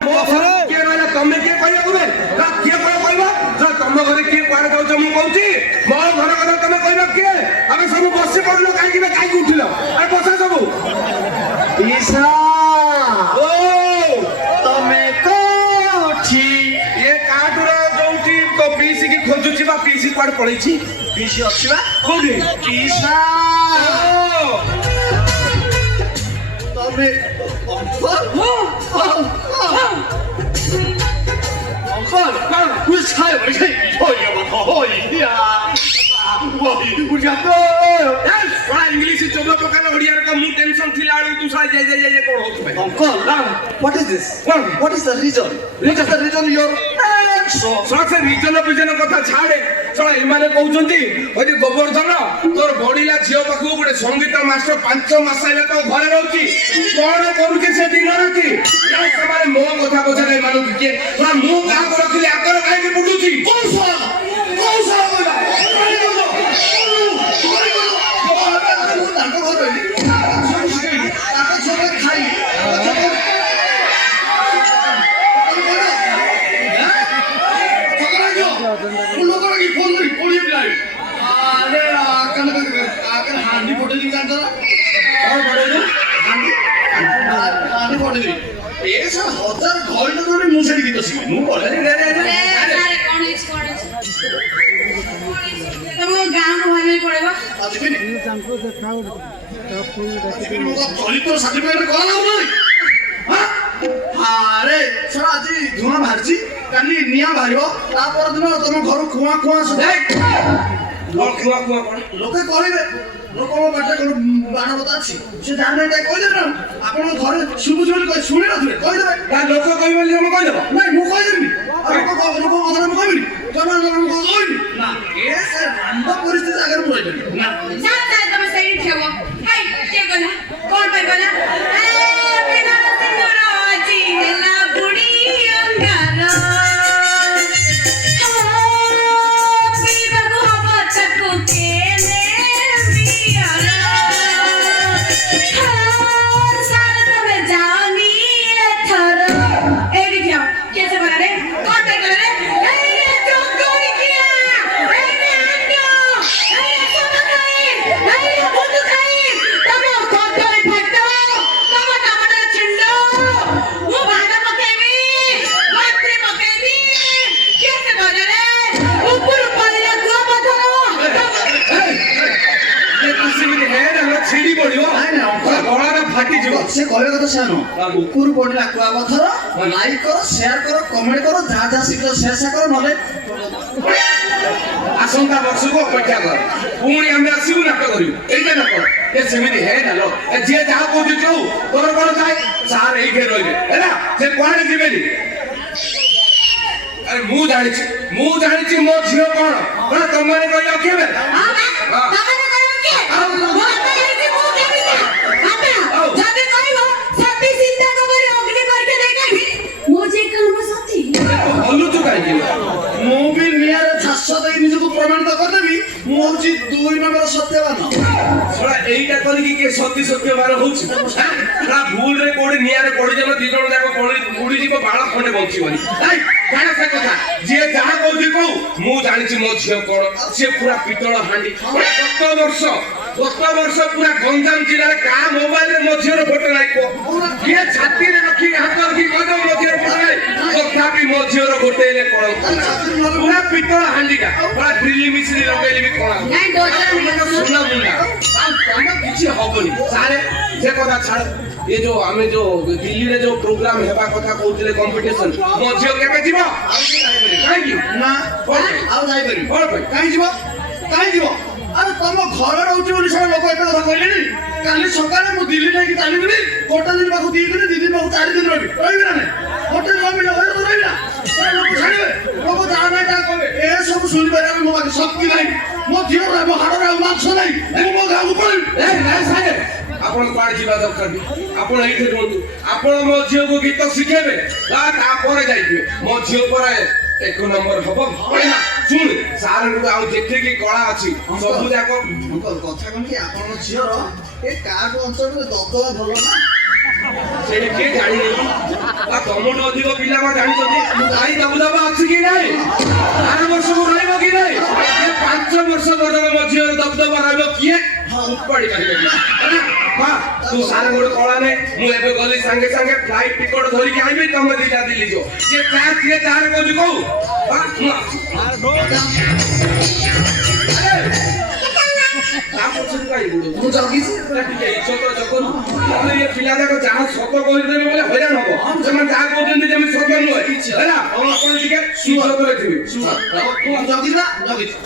କିଏ କହିଲା ତମେ କିଏ କହିବ ତୁମେ କିଏ କହିବ ତମ ଘରେ କିଏ କୁଆଡେ ଯାଉଛ ମୁଁ କହୁଛି ମୋ ଘର କଥା ତମେ କହିବ କିଏ ଆମେ ସବୁ ବସି ପଡିଲ କାହିଁକି କାହିଁକି ଉଠିଲ ଆରେ ବସା ସବୁ ତମେ କୋଉଠି ଏ କାଠୁର ଯୋଉଠି ତ ପିଇସି କି ଖୋଜୁଛି ବା ପିଇସି କୁଆଡେ ପଳେଇଛି ପିସି ଅଛି ବା କୋଉଠି ପିସା ତମେ इंग्लिश चौदह प्रकार ओडिया मु टेंशन थिला आलू तू साइ जाय जाय जाय कोन होत भाई Uncle, what is this? What is the reason? What is the reason you're so? ससे रीजन बिजन कथा छाड़े सळा इमाने कहउचंती ओदी गोवर्धन तोर बडीला झियो पाखु गुडे संगीत मास्टर 5 मास आइला तो घरे रहउची कोन करूके से दिन रहती ए समारे मो कथा बजाले मानु के तोरा मु का रखिले आकर काहे के बुडुची कौशल हांडी फोटे दिन जानता ना और बड़े दिन हांडी फोटे दिन ये सब हजार घोल तो ने मुंह से गीत सिखे मु बोले रे अरे कौन है तुम गांव भाई पड़ेगा आज भी नहीं चलित सर्टिफिकेट करा ना हां अरे सर आज धुआं बाहरची काली निया बाहरिबो ता पर दिन तुम घर खुआ खुआ सुदे लोक खुआ खुआ कोन लोके कहबे लोक बाटे कोन बाण बता अछि से जाने ता कहि देना आपण घर सुबु सुबु कहि सुनि नथुरे कहि देबे या लोक कहिबे जे हम कहि देबो नहीं मु कहि देबी लोक कथा मु कहिबी जमा जमा मु कहिबी ना ए से रंद परिस्थिति अगर मु रहि ना साथ तुम सही ठेवो हाय के गला कौन पे गला ए बिना सिंदूर जी हेला बुढ़ी अंगारा से कहले कथा सानो उकुर पडला कुआ पथर लाइक करो शेयर करो कमेंट करो जा जा शीघ्र शेयर करो नले आसंता वर्ष को अपेक्षा कर पुणी हमें आसीबु नाटक करियो एइटा न कर ए सेमिति हे नालो ए जे जा कहू जो तोर कोन जाय सार एइठे रहिबे हैना से कोने जिबेनी अरे मु जानि छी मो झियो कोन कोन तमने कहियो केबे हां तमने कहियो के मो आता जानि मु केबे आता जदे कहिबो सती सीता को बरे अग्नि करके देखाबी मो जे काम सती बोलू तू काहे के मु भी नियर छास दे निजको प्रमाण तो कर देबी मु होची 2 नंबर सत्यवान छोड़ा एइटा करी के सत्य सत्यवान होउची ना भूल रे कोडी निया रे कोडी जम दी जण जाको कोडी उडी जीव बाळ खंडे बंचीबनी आई काना से कथा जे जा कहू को मु जानि छी मो झियो कोन से पूरा पितळ हांडी गत वर्ष पूरा गंजाम जिल्ला रे का मोबाइल रे मो झियो रो फोटो नाइ को ये छाती रे रखी हाथ की कदम मो झियो फोटो नाइ तथापि मो झियो रो गोटेले कोन पूरा पितळ हांडी का पूरा ड्रिल मिश्री लगेली भी कोन नहीं डोजर सुना मुंडा हम किछि होबनी सारे जे कथा छाड़ ये जो हमें जो दिल्ली रे जो प्रोग्राम हेबा कथा कहउतिले कंपटीशन मझियो केबे जीवो काई की ना आउ जाई परि काई जीवो अरे तुम घर रहउची बोली सब लोक एटा कथा कहलेनी काली सकाळे मु दिल्ली नै कि ताली बिली कोटा दिन बाकू 2 दिन 2 दिन बाकू 4 दिन रहबी ना नै होटल में लगे तो रहबी ना लोक छाड़िबे लोक जाना का कहबे ए सब सुनि बारे मो बाकी शक्ति नै मो दियो रे मो हाड़ रे मांस नै मो गाऊ पड़े ए नाइ सारे आपण पाड़ जीवा दरकार आपण एठे रहंतु आपण मो झियो को गीत शिखेबे ता तापर जाइबे मो झियो पर एक नंबर हबो ना सुन सार को आउ जेथे की कला अछि सब जाको अंकल कथा कोन कि आपण झियो रो ए का को अंचल में दबदबा भलो ना ସେ କିଏ ଜାଣିନି ଆଉ ତମଠୁ ଅଧିକ ପିଲା ବା ଜାଣିଛନ୍ତି ଭାଇ ଦବଦବା ଅଛି କି ନାହିଁ ଆର ବର୍ଷକୁ ରହିବ କି ନାହିଁ ଏ 5 ବର୍ଷ ପର୍ଯ୍ୟନ୍ତ ମୋ ଝିଅର ଦବଦବା ରହିବ କିଏ ଉପାଡ଼ି ପାରିବେନି ହଁ ତୁ ସାର ଗୋଟେ କଳା ନେ ମୁଁ ଏବେ ଗଲି ସାଙ୍ଗେ ସାଙ୍ଗେ ଫ୍ଲାଇଟ୍ ଟିକଟ ଧରିକି ଆଇବି ତମେ ଦିଟା ଦିଲ୍ଲୀ ଯିବ କିଏ ତାର କହୁଛି ମୁଁ ଜଗିଛି ପିଲା ଯାକ ଯାହା ସତ କହିଦେବେ ବୋଲେ ହଇରାଣ ହବ ସେମାନେ ଯାହା କହୁଛନ୍ତି ଯେମିତି ସତ ନୁହେଁ ହେଲା ଆପଣ ଟିକେ ସୁସତରେ ଥିବେ ଜଗିବା ଜଗିଛି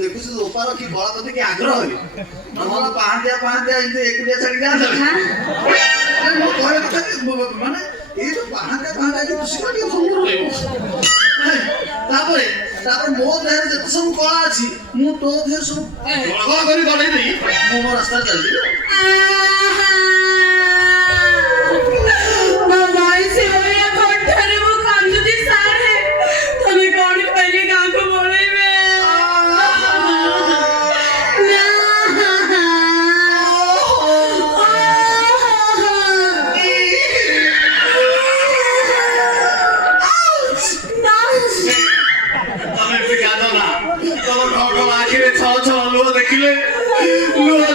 ଦେଖୁଛୁ ଉପାର କି ବଳ ପ୍ରତି କି ଆଗ୍ରହ ହେବି ନହେଲେ ପାହାନ୍ତିଆ ଏମିତି ଏକୁଟିଆ ଛାଡ଼ିକି ଯାଆନ୍ତି ମୁଁ କହିବା କଥା ମାନେ ଏଇ ଯୋଉ ପାହାନ୍ତିଆ ଯୋଉ ଦୃଶ୍ୟ ଟିକେ ଭଲ ରହିବ ତାପରେ ମୋ ଦେହରେ ଯେତେ ସବୁ କଳା ଅଛି ମୁଁ ତୋ ଦେହରେ ସବୁ ଗଳଗଳ କରି ଗଲେଇ ଦେଇ ମୁଁ ମୋ ରାସ୍ତାରେ ଚାଲିଯିବି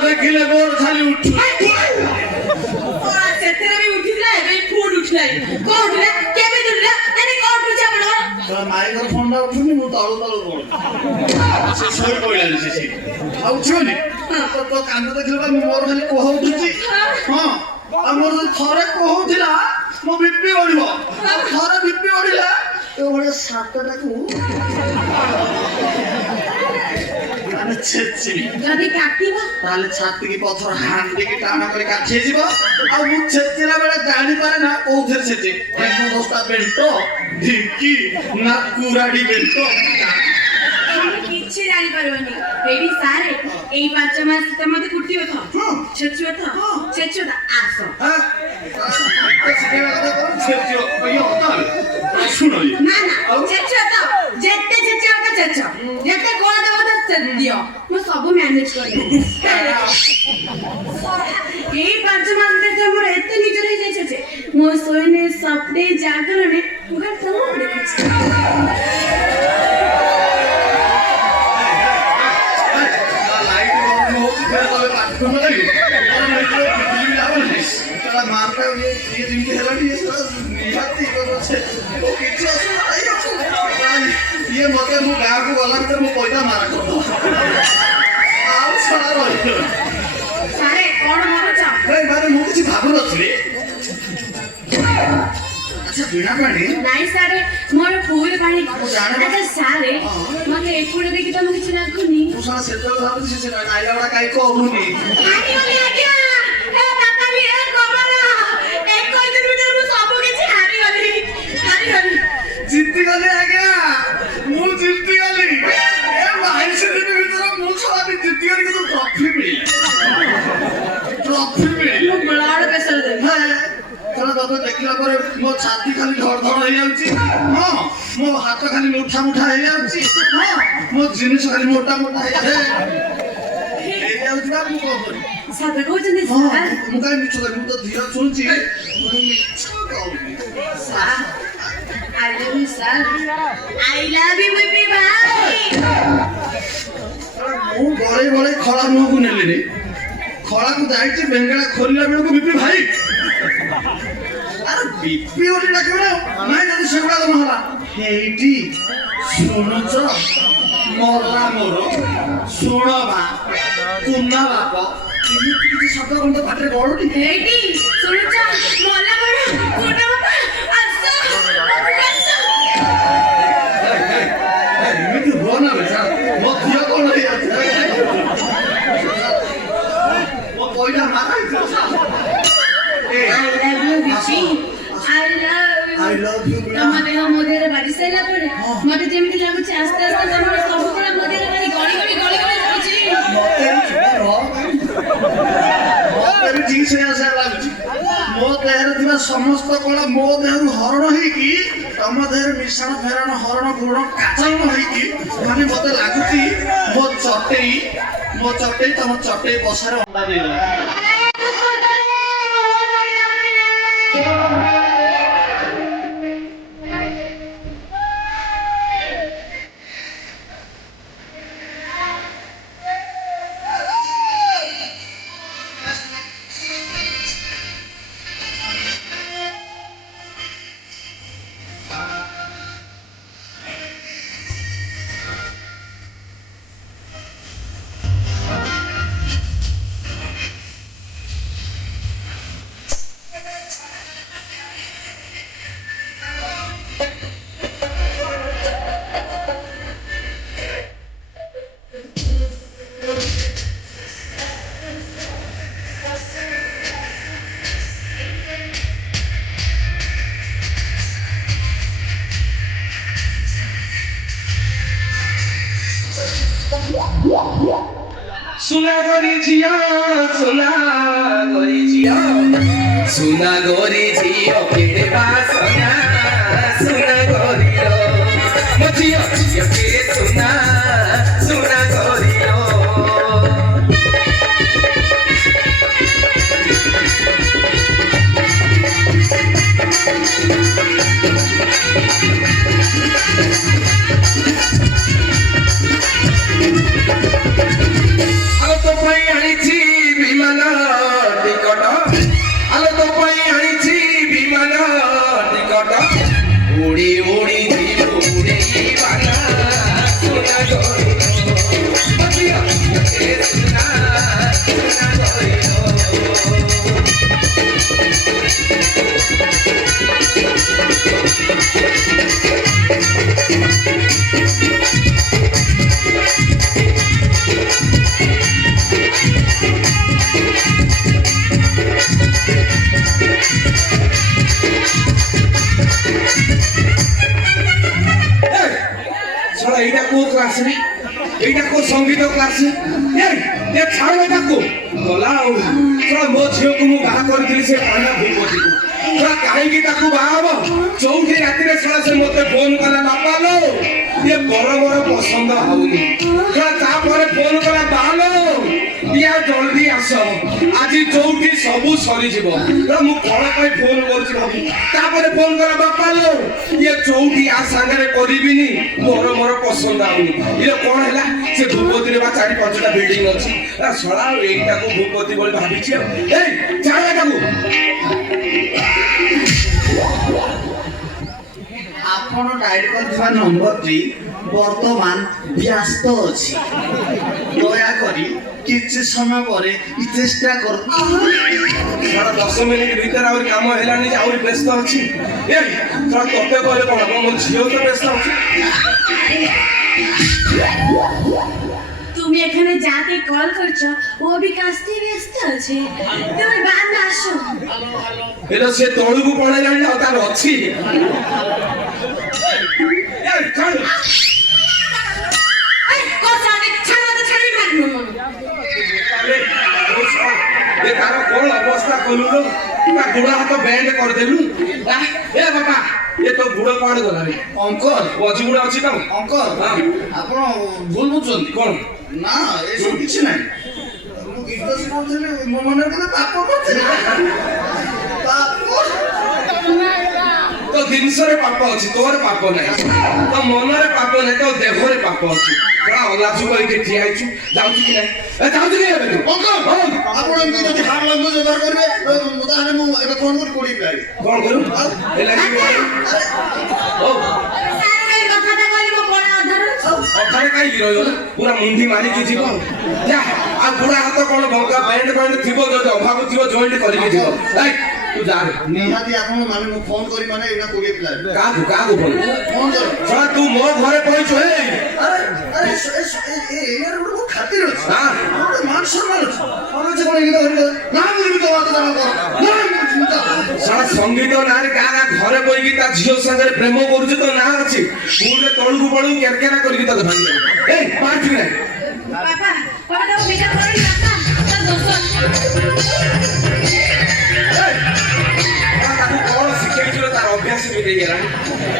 ଦେଖିଲେ ମୋର ଖାଲି ଉଠୁ ମାଇକର ଫୋନଟା ଉଠୁନି ମୁଁ ତଳୁ ସେ ଶୋଇ ପଡ଼ିଲାନି ସେ ଆଉ ଉଠିବନି ତୋ କାନ୍ଦ ଦେଖିଲେ ମୋର ଖାଲି କୋହ ଉଠୁଛି ହଁ ଆଉ ମୋର ଯଦି ଥରେ କହୁଥିଲା ମୋ ବିପି ବଢିବ ଥରେ ବିପି ବଢିଲା ତୋ ଭଳିଆ ସାତଟାକୁ ଯଦି କାଟିବ ତାହେଲେ ଛାତିକି ପଥର ହାଣ୍ଡିକି ଟାଣ କରି କାଠି ଯିବ ଆଉ ମୁଁ ଛେଚିଲା ବେଳେ ଜାଣିପାରେ ନା କୋଉଥିରେ ଛେଚେ ଦଶଟା ବେଲ୍ଟ ଢିଙ୍କି ନା କୁରାଡି ବେଲ୍ଟ କିଛି ଜାଣିପାରିବନି ଏଇଠି ସାରେ ଏଇ 5 ମାସ ତ ମତେ କୁଟିବ ତ ଛେଚିବ ତ ଆସ ଶୁଣ ନା ଛେଚିବ ତ ଯେତେ ଛେଚିବ ତ ଛେଚ ଯେତେ ଗୋଳ ଦେବ ତ ଦିଅ ମୁଁ ସବୁ ମ୍ୟାନେଜ କରିଦେବି ଏଇ 5 ମାସ ଭିତରେ ମୋର ଏତେ ନିଜର ହେଇଯାଇଛି ଯେ ମୋ ଶୋଇନେ ସପନେ ଜାଗରଣେ ମୁଁ ତମ ଦେଖୁଛି ମାର୍କା ଇଏ ଯେମିତି ହେଲାଣି ନିହାତି କିଛି ଇଏ ମତେ ମୁଁ ଗାଁକୁ ଗଲା ଭିତରେ ମୋ ପଇସା ମାରା କରିଦେବ ଆଉ ଛଡ଼ା ରହିବ ସାରେ କଣ ଭାବୁଛ ମାନେ ମୁଁ କିଛି ଭାବୁନଥିଲି ଆଚ୍ଛା ବିଣା ପାଣି ନାଇଁ ସାରେ ମୋର ଫୁଲ ପାଣି ଆଚ୍ଛା ସାରେ ମତେ ଏପଟେ ଦେଖି ତମକୁ କିଛି ଲାଗୁନି ମୁଁ ସାରା ସେତେବେଳେ ଭାବୁଛି ସେ ନାଇଲା ଗୁଡ଼ା କାହିଁ କହୁନି ଆଜ୍ଞା ଏ ବାପା ବି ଏ କମଲା ଏକ ଦିନ ଭିତରେ ମୁଁ ସବୁ କିଛି ହାରିଗଲି ଜିତିଗଲି ଆଜ୍ଞା ମୁଁ ଜିତିଗଲି ଏ 22 ଦିନ ଭିତରେ ମୁଁ ସବାଇ ଜିତିଗଲି କିନ୍ତୁ ଟ୍ରଫି ମିଳିଲା ମୁଁ ବ୍ଲଡ ପ୍ରେସର ଦେବି ତତେ ଦେଖିଲା ପରେ ମୋ ଛାତି ଖାଲି ଧଡ଼ ଧଡ଼ ହେଇଯାଉଛି ହଁ ମୋ ହାତ ଖାଲି ମୁଠା ହେଇଯାଉଛି ହଁ ମୋ ଜିନିଷ ଖାଲି ମୋଟା ହେଇଯାଉଛି ନା ମୁଁ କଣ କରିବି ସତ କହୁଛନ୍ତି ମୁଁ ସାର୍ କାହିଁ ମିଛ କରିବି ମୁଁ ତ ଧୀର ଶୁଣୁଛି ମୁଁ ମିଛ କହୁନି I love you, sir. I love you, baby, bye. ମୁଁ ଗଳେଇ ଖଳା ମୁହଁକୁ ନେଲିନି ଖଳାକୁ ଯାଇଛି ବେଙ୍ଗଳା ଖୋଲିଲା ବେଳକୁ ବିପି ଭାଇ ଆରେ ବିପି ଗୋଟେ ଡାକିବ ନା ନାଇଁ ଯଦି ସେଗୁଡା ନହେଲା ହେଇଟି ଶୁଣୁଛ ମରା ମୋର ଶୁଣ ବା କୁନା ବାପ ଏମିତି କିଛି ଶବ୍ଦ କଣ ତ ପାଟିରେ ଗଳୁନି ଏଇଠି ଶୁଣୁଛ ମଲା ବଡ଼ କୋଟା ବାପା ଆସ ଏମିତି ହୁଅ ନା ବେଟା ମୋ ଝିଅ କଣ ହେଇଯାଉଛି ମୋ ପଇସା ମାରା I love you, baby. ତମ ଦେହ ମୋ ଦେହରେ ବାଜି ସାରିଲା ପରେ ମତେ ଯେମିତି ଲାଗୁଛି ଆସ୍ତେ ଆସ୍ତେ ତମର ସବୁ କଳା ମୋ ଦେହରେ ଖାଲି ଗଳି ଯାଉଛି ମତେ ବି ଠିକ ସେଇଆ ଲାଗୁଛି ମୋ ଦେହରେ ଥିବା ସମସ୍ତ କଳା ମୋ ଦେହରୁ ହରଣ ହେଇକି ତମ ଦେହରେ ମିଶାଣ ଫେରାଣ ହରଣ ଗୁଣ କାଚନ ହେଇକି ମାନେ ମତେ ଲାଗୁଛି ମୋ ଚଟେଇ ତମ ଚଟେଇ ବସାରେ ଅଣ୍ଡା ଦେଇଦେଲା। सुना गोरी झियो सुना गोरी झियो सुना गोरी झियो केड़े बासना सुना गोरी रो मझियो झियो के सुना सुना गोरी रो उड़ी उड़ी जीव उड़े वाला सुना गोरी मतिया के सुना सुना गोरी এইটা কো ক্লাস রে এইটা কো সঙ্গীত ক্লাস এ ছাড় এটাকু গলাও তোরা মো ঝিওକୁ ମୁଁ ବାହା କରିଥିଲି ସେ ପାଣ୍ଡା ଭୂପତିକୁ তোরা କାହିଁକି ତାକୁ ବାହା ହବ ଚଉଠି ରାତିରେ ଶଳା ସେ ମତେ ଫୋନ କଲା ବାପାଲୋ ଇଏ ବର ମୋର ପସନ୍ଦ ହଉନି তোরা ତାପରେ ଫୋନ କଲା ବାଲୋ ଇଏ ଜଲ୍ଦି ଆସ ଆଜି ଚଉଠି ସବୁ ସରିଯିବ তোরা ମୁଁ କଣ ପାଇଁ ଫୋନ କରୁଛି ଭାବୁ ତାପରେ ଫୋନ କଲା ବାପାଲୋ ଇଏ ଚଉଠି ଆ ସାଙ୍ଗରେ କରିବିନି ମୋର ମୋର ପସନ୍ଦ ହଉନି ଇଏ କଣ ହେଲା ସେ ଭୂପତିରେ ବା 4-5ଟା ବିଲ୍ଡିଂ ଅଛି ଶଳା ଏଇଟାକୁ ଭୂପତି ବୋଲି ଭାବିଛି ଏଇ ଛାଡ ଏଟାକୁ ଆପଣ ଡାଏଲ କରିଥିବା ନମ୍ବରଟି ବର୍ତ୍ତମାନ ବ୍ୟସ୍ତ ଅଛି ଦୟାକରି କିଛି ସମୟ ପରେ ଚେଷ୍ଟା କରନ୍ତୁ। 10 ମିନିଟ ଭିତରେ ଆହୁରି କାମ ହେଲାନି ଯେ ଆହୁରି ବ୍ୟସ୍ତ ଅଛି ଏଇ ତତେ କହିଲେ କଣ ମୋ ଝିଅ ତ ବ୍ୟସ୍ତ ଅଛି তুমি এখানে যাকে কল করছো ও भी কাস্তে ব্যস্ত আছে তুমি বাদ আসো এটা সে তଳକୁ ପଳେଇଲାଣି ଆଉ ତାର ଅଛି ଏଇ ଛାଡ এই কোসানে ছাড়া ছাড়ি মারনো ଏ ତାର କଣ ଅବସ୍ଥା କଲୁ ଲୋ ତା ଗୋଡ ହାତ ବ୍ୟାଣ୍ଡ କରିଦେଲୁ ଏ ବାପା ଏ ତ ଗୋଡ କୁଆଡେ ଗଲା ରେ ଅଙ୍କଲ ବଜି ଗୁଡା ଅଛି ତ ଅଙ୍କଲ ଆପଣ ଭୁଲ ବୁଝୁଛନ୍ତି କଣ ନା ଏସବୁ କିଛି ନାହିଁ ମୁଁ ଗୀତ ଶିଖାଉଥିଲି ମୋ ମନରେ କେତେ ପାପ କରିଥିଲି ପାପ ତୋ ଜିନିଷରେ ପାପ ଅଛି ତୋର ପାପ ନାହିଁ ତୋ ମନରେ ପାପ ନାହିଁ ତୋ ଦେହରେ ପାପ ଅଛି ପୁରା ଅଲାଜୁ କରିକି ଠିଆ ହେଇଛୁ ଯାଉଛୁ କି ନାହିଁ ଯାଉଛୁ କି ଏବେ ତୁ ଅଙ୍କଲ ଆପଣ ଏମିତି ଯଦି ହାର୍ଡ ଲାଙ୍ଗୁଏଜ ବ୍ୟବହାର କରିବେ ତାହେଲେ ମୁଁ ଏବେ ଫୋନ କରି କୋଡିଏ ପିଲାବି କଣ କରୁ ସାରେ କଥାଟା କହିଲି ମୋ ପଡା ଅଧାରୁ ଅଧାରେ କାହିଁକି ରହିବ ପୁରା ମୁଣ୍ଡି ମାରିକି ଯିବ ଯା ଆଉ ଗୋଡ ହାତ କଣ ଭଙ୍ଗା ବ୍ୟାଣ୍ଡ ବ୍ୟାଣ୍ଡ ଥିବ ଯଦି ଅଭାବ ଥିବ ଜଏଣ୍ଟ କରିକି ଯିବ ତୁ ଯା ନିହାତି ଆପଣ ମାନେ ମୁଁ ଫୋନ କରି ମାନେ ଏଇନା କୋଡିଏ ପିଲା କାହାକୁ କାହାକୁ ଫୋନ ଫୋନ କର ଶଳା ତୁ ମୋ ଘରେ ପହଞ୍ଚୁ ଆରେ ଆରେ ଏଇଆର ଗୋଟେ ମୋ ଖାତିର ଅଛି ଗୋଟେ ମାନ ସମ୍ମାନ ଅଛି କଣ ଅଛି କଣ ଏଇଟା ଧରିବ ନା ମୁଁ ତ ବାତ ଦାନ କର ଶଳା ସଙ୍ଗୀତ ନାଁରେ କାହା ଘରେ ବଇକି ତା ଝିଅ ସାଙ୍ଗରେ ପ୍ରେମ କରୁଛି ତ ନାଁ ଅଛି ପୁଣି ତଳକୁ ପଳୁ କେରକେରା କରିକି ତତେ ଭାଙ୍ଗି ଏ ପାରୁଛୁ କି ନାହିଁ ବାପା କଣ ବିଟା କରି ବାପା ତା ଦୋଷ ତାକୁ କଣ ଶିଖେଇଥିଲ ତାର ଅଭ୍ୟାସ ବି ହେଇଗଲାଣି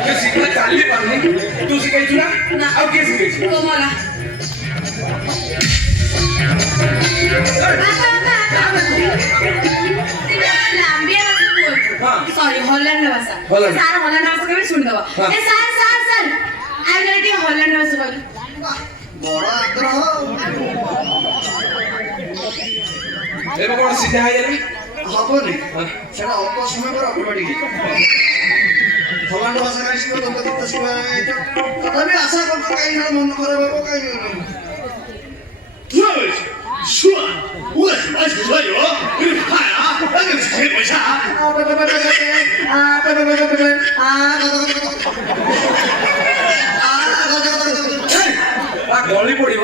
ତୁ ଶିଖିଲେ ଚାଲି ପାରୁନି ତୁ ଶିଖେଇଛୁ ନା ନା। ଆଉ କିଏ ଶିଖେଇଛୁ କମଲା सॉरी हॉलैंड भाषा हॉलैंड। सार हॉलैंड भाषा केबे सुन दबा हाँ। ए सार आई लाइक यू हॉलैंड भाषा कहली ବଡ ଆଗ୍ରହ ଏବେ କଣ ସିଧା ହେଇଗଲା ହବନି ହଁ। ସେଟା ଅଳ୍ପ ସମୟ ପରେ ଅଟୋମେଟିକ ହଲାଣ୍ଡ ଭାଷା କାହିଁ ଶିଖିବ ତମେ ଗୀତ ଶିଖିବା ତଥାପି ଆଶା କରୁଛ କାହିଁ ନା ମନ ଖରାପ ହବ କାହିଁ ଗଳି ପଡିବ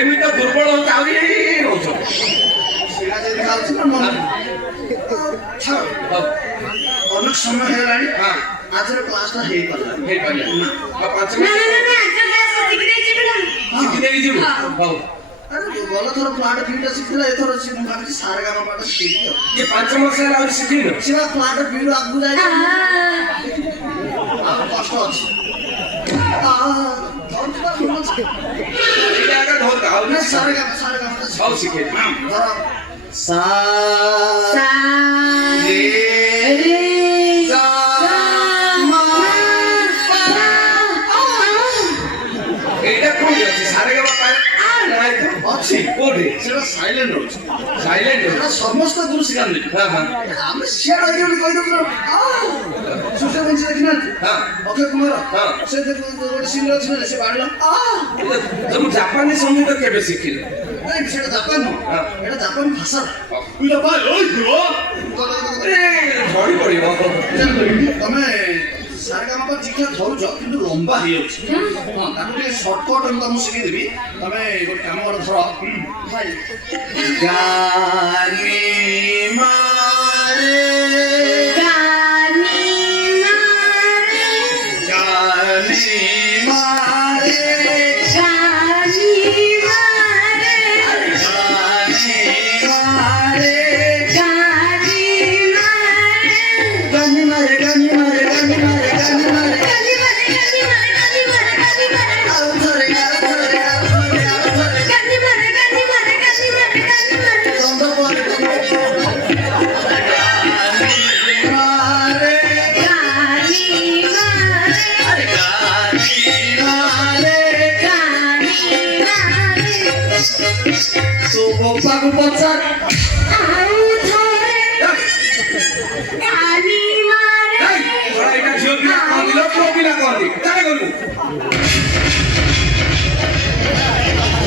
ଏମିତି ତ ଦୁର୍ବଳ ହଉଛି ଆହୁରି ରହୁଛ ସେଟା ଯଦି ଖାଉଛି ନା ମନ ଅନେକ ସମୟ ହେଇଗଲାଣି ହଁ ଆଜିର କ୍ଲାସଟା ହେଇପାରିଲାନି ହେଇପାରିଲା ଆଉ 5 ना ମିନିଟ୍ ना ना आजकल क्लास सीख दे छी बिना ଶିଖି ଦେଇକି ଯିବୁ ହଁ। ହଉ ଆରେ ଗଲ ଥର ପ୍ଲାଟ ବିଟା ଶିଖିଥିଲା ଏଥର ସେ ମୁଁ ଭାବିଛି ସାର ଗାମ ପାଠ ଶିଖିବି ଆଉ ଇଏ 5 ମାସ ହେଲା ଆହୁରି ଶିଖିନ ସିନା ପ୍ଲାଟ ବିରୁ ଆଗକୁ ଯାଇ ଆଉ କଷ୍ଟ ଅଛି ଏଇଟା ଆଗ ଧର ଆହୁରି ସାର ଗାମ ହଉ ଶିଖେଇ ଧର ସା सा ରେ रे ଗା ମା ଏଇଟା କୋଉଠି ଅଛି ସାରେ ଗା ବାପା ନାଇଁ ତ ଅଛି କୋଉଠି ସେଟା ସାଇଲେଣ୍ଟ ରହୁଛି ସାଇଲେଣ୍ଟ ସେଟା ସମସ୍ତ ଗୁରୁ ଶିଖାନ୍ତି ହଁ ହଁ ଆମେ ସିଆଡ ଆଇକି ବୋଲି କହିଦେବୁ ସୂର୍ଯ୍ୟ ବଂଶୀ ଦେଖିନାହାନ୍ତି ହଁ ଅକ୍ଷୟ କୁମାର ହଁ। ସେ ଦେଖ ଗୋଟେ ସିନ୍ ଅଛି ନା ସେ ବାଡ଼ିଲା ତମ ଜାପାନୀ ସଙ୍ଗୀତ କେବେ ଶିଖିଲ ନାଇଁ ସେଟା ଜାପାନ ନୁହଁ ହଁ। ଏଟା ଜାପାନ ଭାଷା ହଁ। ଝଡ଼ି ପଡିବ ତମେ ସାରେଗାମାପା ଶିକ୍ଷା ଧରୁଛ କିନ୍ତୁ ଲମ୍ବା ହେଇଯାଉଛି ହଁ ତାକୁ ଟିକେ ସର୍ଟକଟ୍ ମୁଁ ତମକୁ ଶିଖେଇଦେବି ତମେ ଗୋଟେ କାମ କର ଧର ଗାନି ମାରେ गानी मारे गानी मारे गानी मारे गानी मारे गानी मारे गानी मारे गानी मारे गानी मारे गानी मारे गानी मारे गानी मारे गानी मारे गानी मारे आओ धरे आओ धरे आओ धरे आओ धरे गानी मारे गानी मारे गानी मारे गानी मारे तंद परे गानी मारे गानी मारे अरे गानी मारे गानी मारे तू बाबू पचार आउ थोड़े गानी मारे ଏଇଟା ଝିଅ ପିଲା କହନ୍ତି ଲୋକ ପିଲା କହନ୍ତି କାଳେ ଗଲୁ